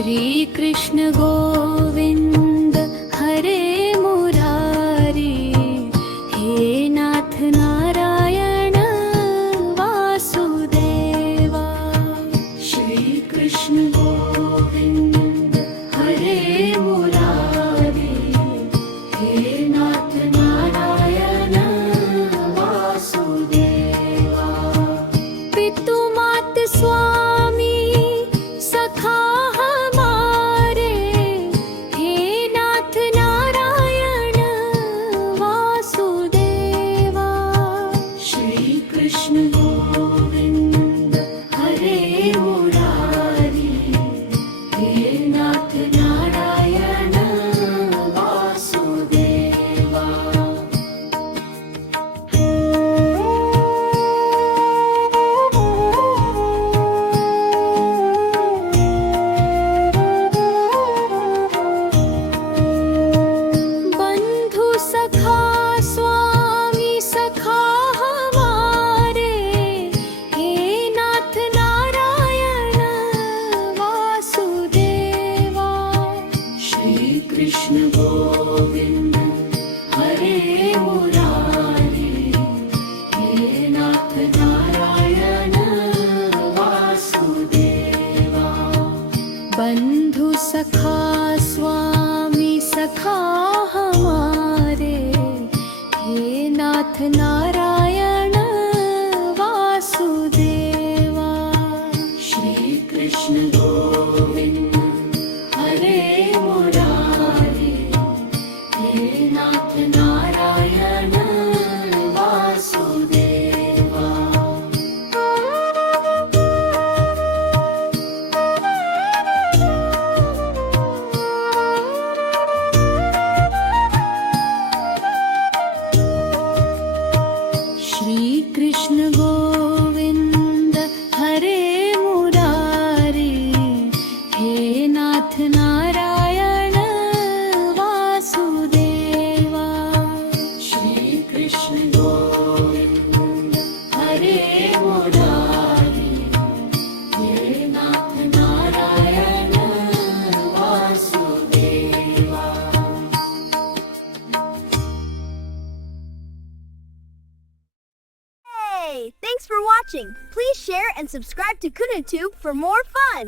श्री कृष्ण गोविंद हरे मुरारी, हे नाथ नारायण वासुदेवा। श्री कृष्ण गोविंद हरे मुरारी, हे नाथ नारायण वासुदेवा। पितु मात स्वामी सखा हमारे, हे नाथ नारायण वासुदेवा। श्री कृष्ण गोविंद हरे मुरारी, हे नाथ नारायण वासुदेवा। बंधु सखा स्वामी सखा हमारे, हे नाथ नारायण वासुदेवा। श्री कृष्ण गोविंद हरे मुरारी, हे नाथ नारायण वासुदेवा। बंधु सखा स्वामी सखा हमारे, हे नाथ नारायण वासुदेवा। श्री कृष्ण गोविंद हरे मुरारी, हे नाथ नारायण वासुदेवा। श्री कृष्ण गोविंद हरे मुरारी, हे नाथ नारायण वासुदेवा। श्री कृष्ण गोविंद हरे मुरारी, हे नाथ Narayan Vasudeva. Hey, thanks for watching. Please share and subscribe to KunaTube for more fun.